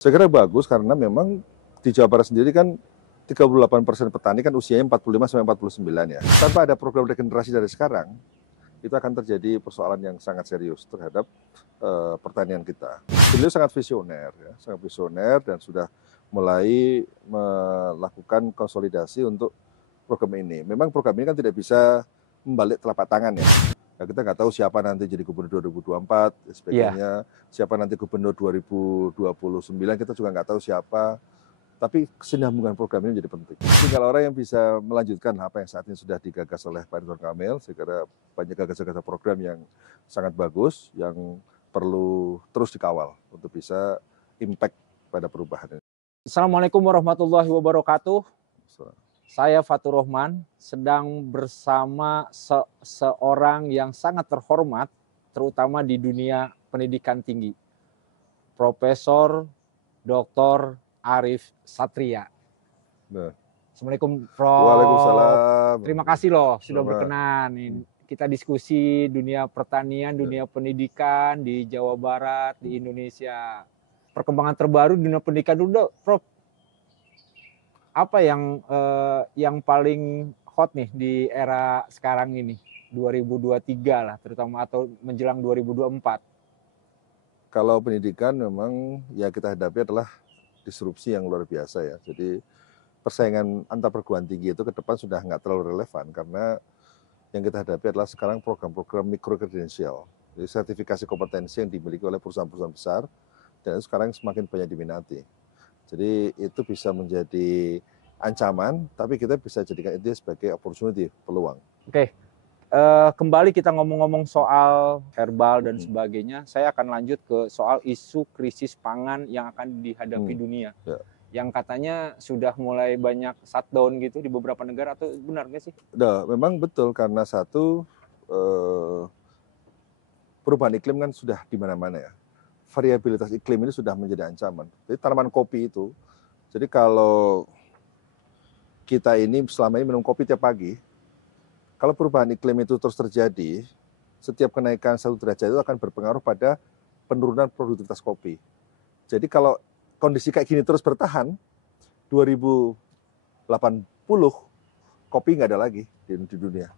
Saya kira bagus karena memang di Jawa Barat sendiri kan 38% petani kan usianya 45-49 ya. Tanpa ada program regenerasi dari sekarang, itu akan terjadi persoalan yang sangat serius terhadap pertanian kita. Beliau sangat visioner, ya, sangat visioner dan sudah mulai melakukan konsolidasi untuk program ini. Memang program ini kan tidak bisa membalik telapak tangan ya. Nah, kita nggak tahu siapa nanti jadi gubernur 2024, sebagainya. Siapa nanti gubernur 2029, kita juga nggak tahu siapa. Tapi kesinambungan program ini menjadi penting. Tinggal orang yang bisa melanjutkan apa yang saat ini sudah digagas oleh Pak Ridwan Kamil. Saya kira banyak gagasan-gagasan program yang sangat bagus, yang perlu terus dikawal untuk bisa impact pada perubahan ini. Assalamualaikum warahmatullahi wabarakatuh. Saya Fatur Rahman sedang bersama seorang yang sangat terhormat, terutama di dunia pendidikan tinggi, Profesor Dr. Arif Satria. Nah. Assalamualaikum, Prof. Waalaikumsalam. Terima kasih loh sudah berkenan. Kita diskusi dunia pertanian, dunia pendidikan di Jawa Barat, di Indonesia. Perkembangan terbaru di dunia pendidikan dulu, Prof. Apa yang paling hot nih di era sekarang ini, 2023 lah terutama, atau menjelang 2024? Kalau pendidikan memang ya kita hadapi adalah disrupsi yang luar biasa ya. Jadi persaingan antar perguruan tinggi itu ke depan sudah nggak terlalu relevan karena yang kita hadapi adalah sekarang program-program mikro kredensial. Jadi sertifikasi kompetensi yang dimiliki oleh perusahaan-perusahaan besar dan itu sekarang semakin banyak diminati. Jadi itu bisa menjadi ancaman, tapi kita bisa jadikan itu sebagai opportunity, peluang. Oke, kembali kita ngomong-ngomong soal herbal dan sebagainya, saya akan lanjut ke soal isu krisis pangan yang akan dihadapi dunia. Ya. Yang katanya sudah mulai banyak shutdown gitu di beberapa negara, atau benar nggak sih? Memang betul karena satu perubahan iklim kan sudah di mana-mana ya. Variabilitas iklim ini sudah menjadi ancaman. Jadi tanaman kopi itu, jadi kalau kita ini selama ini minum kopi tiap pagi, kalau perubahan iklim itu terus terjadi, setiap kenaikan 1 derajat itu akan berpengaruh pada penurunan produktivitas kopi. Jadi kalau kondisi kayak gini terus bertahan, 2080 kopi nggak ada lagi di dunia.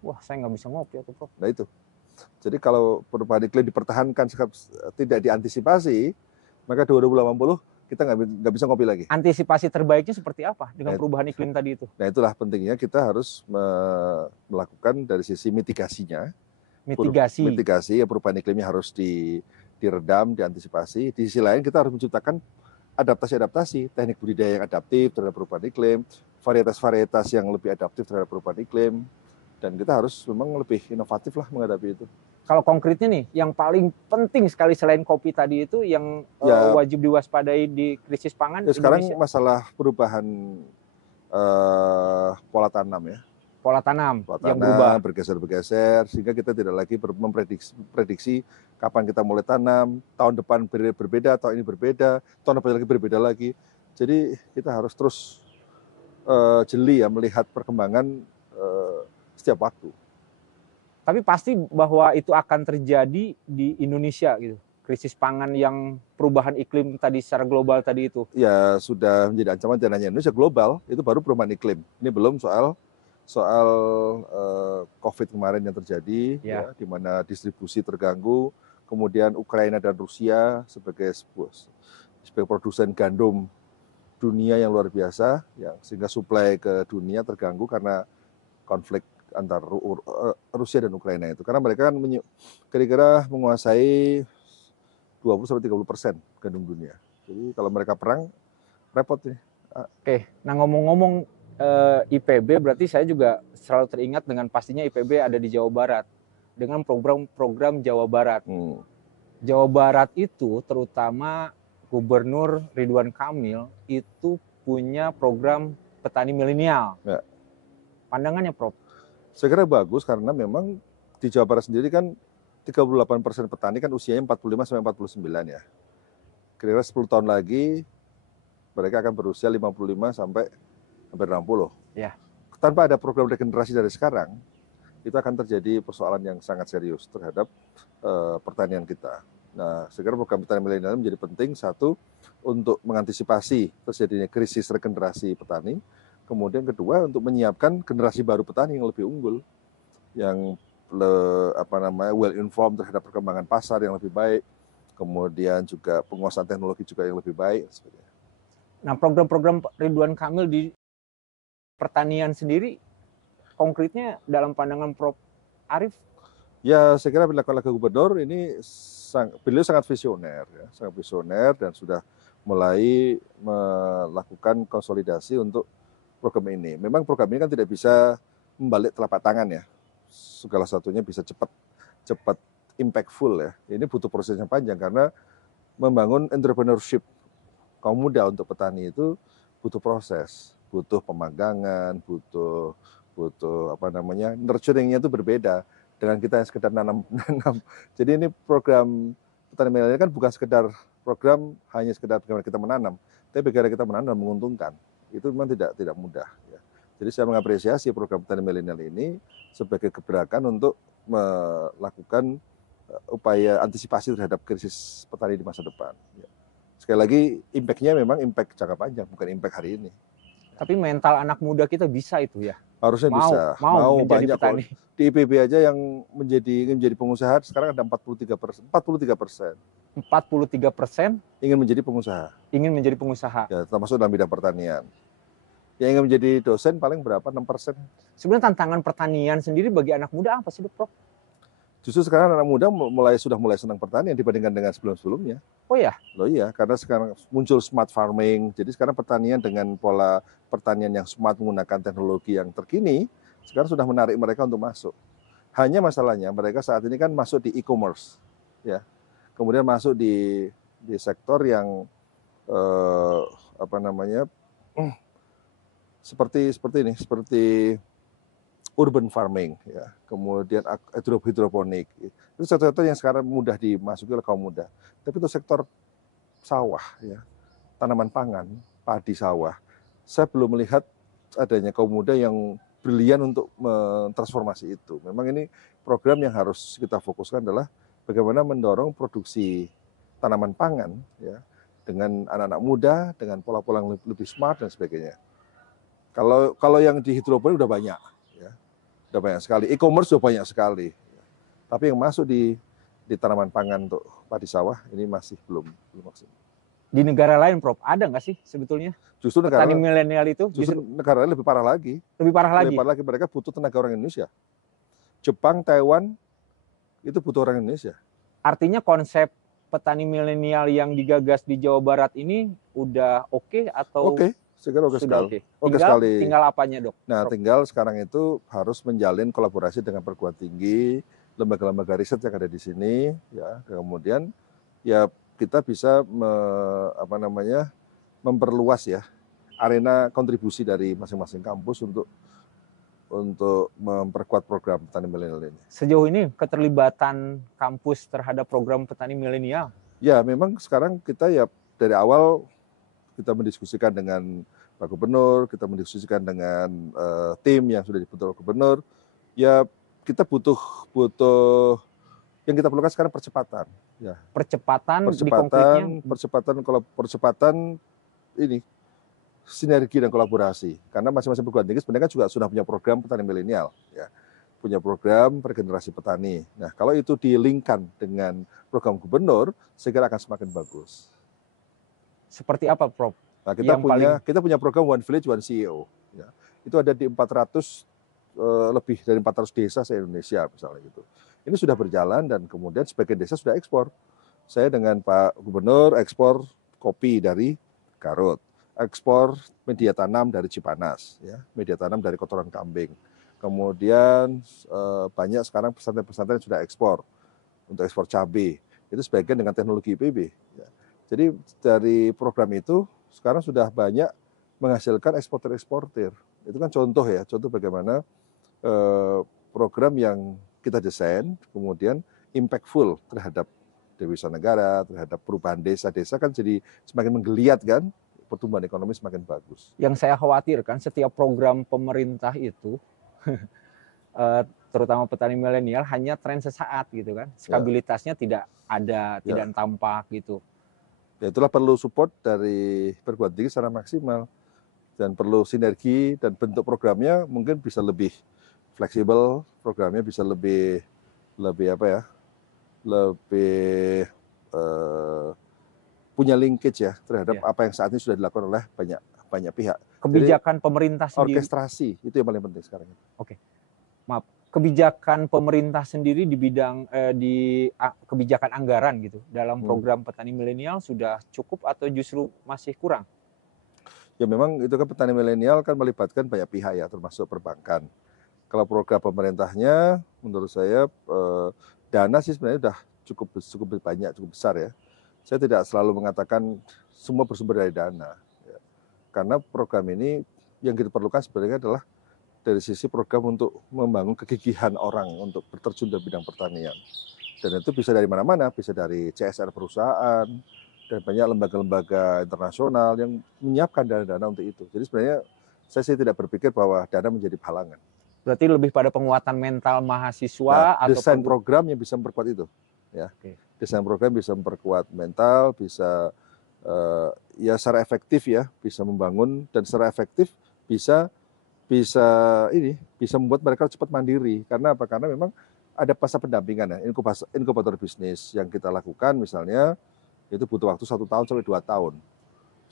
Wah, saya nggak bisa ngopi atau Prof. Nah itu. Jadi kalau perubahan iklim dipertahankan tidak diantisipasi, maka 2080 kita nggak bisa ngopi lagi. Antisipasi terbaiknya seperti apa dengan perubahan iklim tadi itu? Nah itulah pentingnya kita harus melakukan dari sisi mitigasinya. Mitigasi ya, perubahan iklimnya harus diredam, diantisipasi. Di sisi lain kita harus menciptakan adaptasi-adaptasi, teknik budidaya yang adaptif terhadap perubahan iklim, varietas-varietas yang lebih adaptif terhadap perubahan iklim. Dan kita harus memang lebih inovatif lah menghadapi itu. Kalau konkretnya nih, yang paling penting sekali selain kopi tadi itu yang wajib diwaspadai di krisis pangan ya, sekarang Indonesia? Masalah perubahan pola tanam ya. Pola tanam yang berubah. Bergeser-bergeser, sehingga kita tidak lagi memprediksi kapan kita mulai tanam, tahun depan berbeda, tahun ini berbeda, tahun depan lagi berbeda lagi. Jadi kita harus terus jeli ya melihat perkembangan setiap waktu. Tapi pasti bahwa itu akan terjadi di Indonesia gitu. Krisis pangan yang perubahan iklim tadi secara global tadi itu. Ya sudah menjadi ancaman dan hanya Indonesia, global itu baru perubahan iklim. Ini belum soal COVID kemarin yang terjadi, ya, di mana distribusi terganggu, kemudian Ukraina dan Rusia sebagai produsen gandum dunia yang luar biasa, ya, sehingga suplai ke dunia terganggu karena konflik antara Rusia dan Ukraina itu. Karena mereka kan kira-kira menguasai 20-30% gandum dunia. Jadi kalau mereka perang, repot nih. Oke, nah ngomong-ngomong IPB, berarti saya juga selalu teringat dengan pastinya IPB ada di Jawa Barat dengan program Jawa Barat. Jawa Barat itu terutama Gubernur Ridwan Kamil itu punya program petani milenial. Ya. Pandangannya, Prof? Saya kira bagus karena memang di Jawa Barat sendiri kan 38% petani kan usianya 45-49 ya. Kira-kira 10 tahun lagi mereka akan berusia 55 sampai hampir 60. Ya. Tanpa ada program regenerasi dari sekarang, itu akan terjadi persoalan yang sangat serius terhadap pertanian kita. Nah, sekarang program petani milenial menjadi penting, satu, untuk mengantisipasi terjadinya krisis regenerasi petani, kemudian kedua untuk menyiapkan generasi baru petani yang lebih unggul, yang well informed terhadap perkembangan pasar yang lebih baik, kemudian juga penguasaan teknologi juga yang lebih baik. Nah, program-program Ridwan Kamil di pertanian sendiri, konkretnya dalam pandangan Prof. Arief? Ya, saya kira dilakukan oleh gubernur ini beliau sangat visioner, ya, sangat visioner dan sudah mulai melakukan konsolidasi untuk program ini. Memang program ini kan tidak bisa membalik telapak tangan ya, segala satunya bisa cepat impactful ya. Ini butuh proses yang panjang karena membangun entrepreneurship kaum muda untuk petani itu butuh proses, butuh pemagangan, butuh nurturingnya itu berbeda dengan kita yang sekedar nanam. Jadi ini program petani milenial kan bukan sekedar program hanya sekedar bagaimana kita menanam, tapi bagaimana kita menanam dan menguntungkan. Itu memang tidak mudah. Ya. Jadi saya mengapresiasi program petani milenial ini sebagai gebrakan untuk melakukan upaya antisipasi terhadap krisis petani di masa depan. Ya. Sekali lagi, impact-nya memang impact jangka panjang, bukan impact hari ini. Tapi mental anak muda kita bisa itu ya? Harusnya bisa. Mau banyak petani. Kok. Di IPB aja yang menjadi pengusaha sekarang ada 43%. 43% ingin menjadi pengusaha. Ingin menjadi pengusaha. Ya, termasuk dalam bidang pertanian. Yang ingin menjadi dosen paling berapa? 6%. Sebenarnya tantangan pertanian sendiri bagi anak muda apa sih, Prof? Justru sekarang anak muda sudah mulai senang pertanian dibandingkan dengan sebelum-sebelumnya. Oh ya? Loh iya, karena sekarang muncul smart farming. Jadi sekarang pertanian dengan pola pertanian yang smart menggunakan teknologi yang terkini, sekarang sudah menarik mereka untuk masuk. Hanya masalahnya mereka saat ini kan masuk di e-commerce, ya. Kemudian masuk di sektor yang seperti urban farming, ya, kemudian hidroponik. Itu sektor-sektor yang sekarang mudah dimasuki oleh kaum muda. Tapi itu sektor sawah, ya, tanaman pangan, padi sawah, saya belum melihat adanya kaum muda yang brilian untuk mentransformasi itu. Memang ini program yang harus kita fokuskan adalah bagaimana mendorong produksi tanaman pangan, ya, dengan anak-anak muda, dengan pola-pola yang lebih smart dan sebagainya. Kalau yang di hidroponik udah banyak. Sudah banyak sekali, e-commerce sudah banyak sekali. Tapi yang masuk di tanaman pangan untuk padi sawah ini masih belum maksimal. Di negara lain, Prof, ada nggak sih sebetulnya? Justru negara petani milenial itu? Justru negara lain lebih parah lagi. Lebih parah lagi? Lebih parah lagi, mereka butuh tenaga orang Indonesia. Jepang, Taiwan, itu butuh orang Indonesia. Artinya konsep petani milenial yang digagas di Jawa Barat ini udah oke atau? Oke. Saya kira oke sekali. Tinggal apanya, Dok? Nah, tinggal sekarang itu harus menjalin kolaborasi dengan perguruan tinggi, lembaga-lembaga riset yang ada di sini, ya. Kemudian ya kita bisa memperluas ya arena kontribusi dari masing-masing kampus untuk memperkuat program petani milenial ini. Sejauh ini keterlibatan kampus terhadap program petani milenial? Ya, memang sekarang kita ya dari awal kita mendiskusikan dengan Pak Gubernur, kita mendiskusikan dengan tim yang sudah dibentuk oleh Gubernur. Ya kita butuh yang kita perlukan sekarang percepatan. Ya. Percepatan di konkretnya? Percepatan ini sinergi dan kolaborasi. Karena masing-masing perguruan tinggi sebenarnya juga sudah punya program petani milenial, ya, punya program regenerasi petani. Nah, kalau itu dilingkan dengan program Gubernur, saya kira akan semakin bagus. Seperti apa, Prof? Nah, kita punya program One Village One CEO. Ya. Itu ada di lebih dari 400 desa se-Indonesia misalnya gitu. Ini sudah berjalan dan kemudian sebagian desa sudah ekspor. Saya dengan Pak Gubernur ekspor kopi dari Garut, ekspor media tanam dari Cipanas, ya, media tanam dari kotoran kambing. Kemudian banyak sekarang pesantren-pesantren yang sudah ekspor untuk ekspor cabai. Itu sebagian dengan teknologi IPB. Ya. Jadi dari program itu sekarang sudah banyak menghasilkan eksportir. Itu kan contoh ya, contoh bagaimana program yang kita desain kemudian impactful terhadap devisa negara, terhadap perubahan desa-desa kan jadi semakin menggeliat kan, pertumbuhan ekonomi semakin bagus. Yang saya khawatirkan setiap program pemerintah itu terutama petani milenial hanya tren sesaat gitu kan. Stabilitasnya tidak ada, tidak tampak gitu. Ya itulah perlu support dari perguruan tinggi secara maksimal dan perlu sinergi, dan bentuk programnya mungkin bisa lebih fleksibel, programnya bisa lebih apa ya, lebih punya linkage ya terhadap apa yang saat ini sudah dilakukan oleh banyak pihak. Kebijakan pemerintah sendiri. Orkestrasi itu yang paling penting sekarang. Oke, maaf. Kebijakan pemerintah sendiri di bidang kebijakan anggaran gitu dalam program petani milenial sudah cukup atau justru masih kurang? Ya memang itu kan petani milenial kan melibatkan banyak pihak ya, termasuk perbankan. Kalau program pemerintahnya menurut saya dana sih sebenarnya sudah cukup banyak, cukup besar ya. Saya tidak selalu mengatakan semua bersumber dari dana. Ya. Karena program ini yang kita perlukan sebenarnya adalah dari sisi program untuk membangun kegigihan orang untuk berterjun dalam bidang pertanian. Dan itu bisa dari mana-mana, bisa dari CSR perusahaan, dan banyak lembaga-lembaga internasional yang menyiapkan dana-dana untuk itu. Jadi sebenarnya saya sih tidak berpikir bahwa dana menjadi halangan. Berarti lebih pada penguatan mental mahasiswa atau desain program yang bisa memperkuat itu. Ya. Desain program bisa memperkuat mental, bisa ya secara efektif ya, bisa membangun, dan secara efektif bisa membuat mereka cepat mandiri. Karena apa? Karena memang ada masa pendampingan ya, inkubator bisnis yang kita lakukan misalnya itu butuh waktu 1 tahun sampai 2 tahun.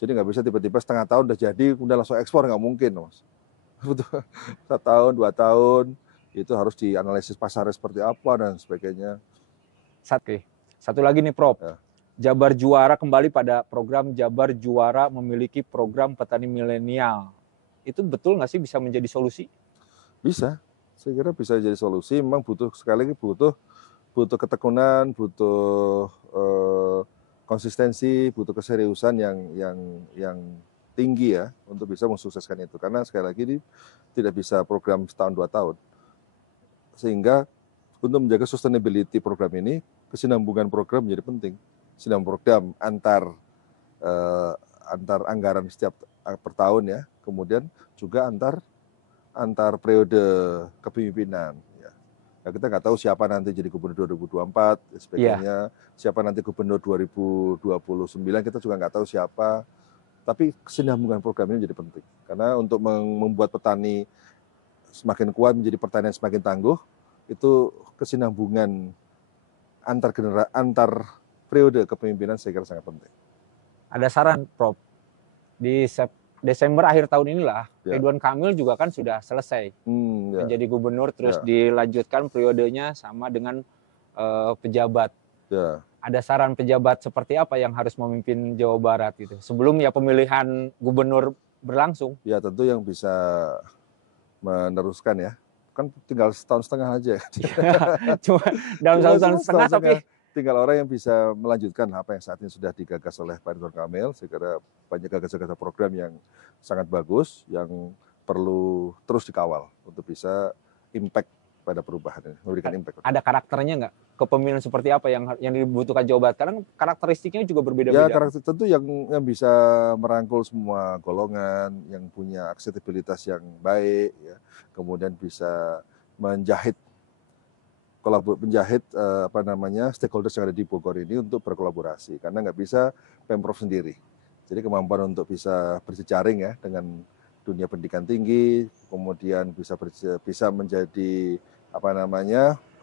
Jadi nggak bisa tiba-tiba setengah tahun udah jadi kemudian langsung ekspor, nggak mungkin, Mas. Butuh 1 tahun, 2 tahun, itu harus dianalisis pasarnya seperti apa dan sebagainya. Satu lagi nih Prof. Ya. Jabar Juara, kembali pada program Jabar Juara memiliki program petani milenial. Itu betul nggak sih bisa menjadi solusi? Bisa, saya kira bisa jadi solusi. Memang sekali lagi butuh ketekunan, butuh konsistensi, butuh keseriusan yang tinggi ya untuk bisa mensukseskan itu. Karena sekali lagi ini tidak bisa program setahun 2 tahun. Sehingga untuk menjaga sustainability program ini, kesinambungan program menjadi penting. Kesinambungan program antar anggaran setiap per tahun ya, kemudian juga antar periode kepemimpinan. Ya. Nah, kita nggak tahu siapa nanti jadi gubernur 2024, dan sebagainya. Siapa nanti gubernur 2029, kita juga nggak tahu siapa. Tapi kesinambungan program ini menjadi penting. Karena untuk membuat petani semakin kuat, menjadi pertanian semakin tangguh, itu kesinambungan antar periode kepemimpinan saya kira sangat penting. Ada saran, Prof. Di Desember akhir tahun inilah, Ridwan Kamil juga kan sudah selesai menjadi gubernur, terus dilanjutkan periodenya sama dengan pejabat. Ada saran pejabat seperti apa yang harus memimpin Jawa Barat gitu sebelum ya pemilihan gubernur berlangsung? Ya tentu yang bisa meneruskan ya, kan tinggal setahun setengah aja. Cuma dalam setahun setengah tapi tinggal orang yang bisa melanjutkan apa yang saat ini sudah digagas oleh Pak Ridwan Kamil. Saya kira banyak gagasan-gagasan program yang sangat bagus, yang perlu terus dikawal untuk bisa impact pada perubahan ini, memberikan impact. Ada karakternya nggak? Kepemimpinan seperti apa yang dibutuhkan Jawa Barat? Karena karakteristiknya juga berbeda-beda. Ya, karakter tentu yang bisa merangkul semua golongan, yang punya aksesibilitas yang baik, ya. Kemudian bisa menjahit stakeholders yang ada di Bogor ini untuk berkolaborasi, karena nggak bisa Pemprov sendiri. Jadi kemampuan untuk bisa berjejaring ya dengan dunia pendidikan tinggi, kemudian bisa menjadi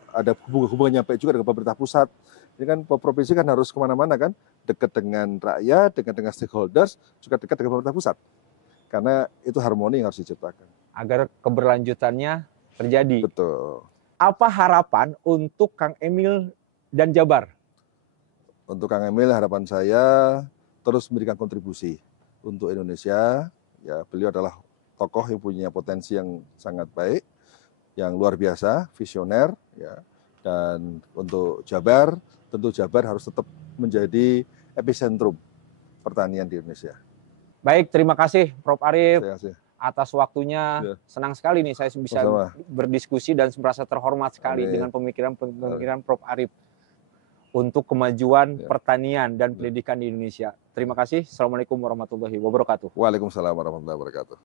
ada hubungan nyampe juga dengan pemerintah pusat. Ini kan provinsi kan harus kemana-mana kan, dekat dengan rakyat, dekat dengan stakeholders, juga dekat dengan pemerintah pusat. Karena itu harmoni yang harus diciptakan. Agar keberlanjutannya terjadi. Betul. Apa harapan untuk Kang Emil dan Jabar? Untuk Kang Emil, harapan saya terus memberikan kontribusi untuk Indonesia. Ya, beliau adalah tokoh yang punya potensi yang sangat baik, yang luar biasa, visioner. Ya. Dan untuk Jabar, tentu Jabar harus tetap menjadi epicentrum pertanian di Indonesia. Baik, terima kasih Prof. Arief. Terima kasih atas waktunya. Senang sekali nih saya bisa berdiskusi dan merasa terhormat sekali dengan pemikiran Prof. Arief untuk kemajuan pertanian dan pendidikan di Indonesia. Terima kasih. Assalamualaikum warahmatullahi wabarakatuh. Waalaikumsalam warahmatullahi wabarakatuh.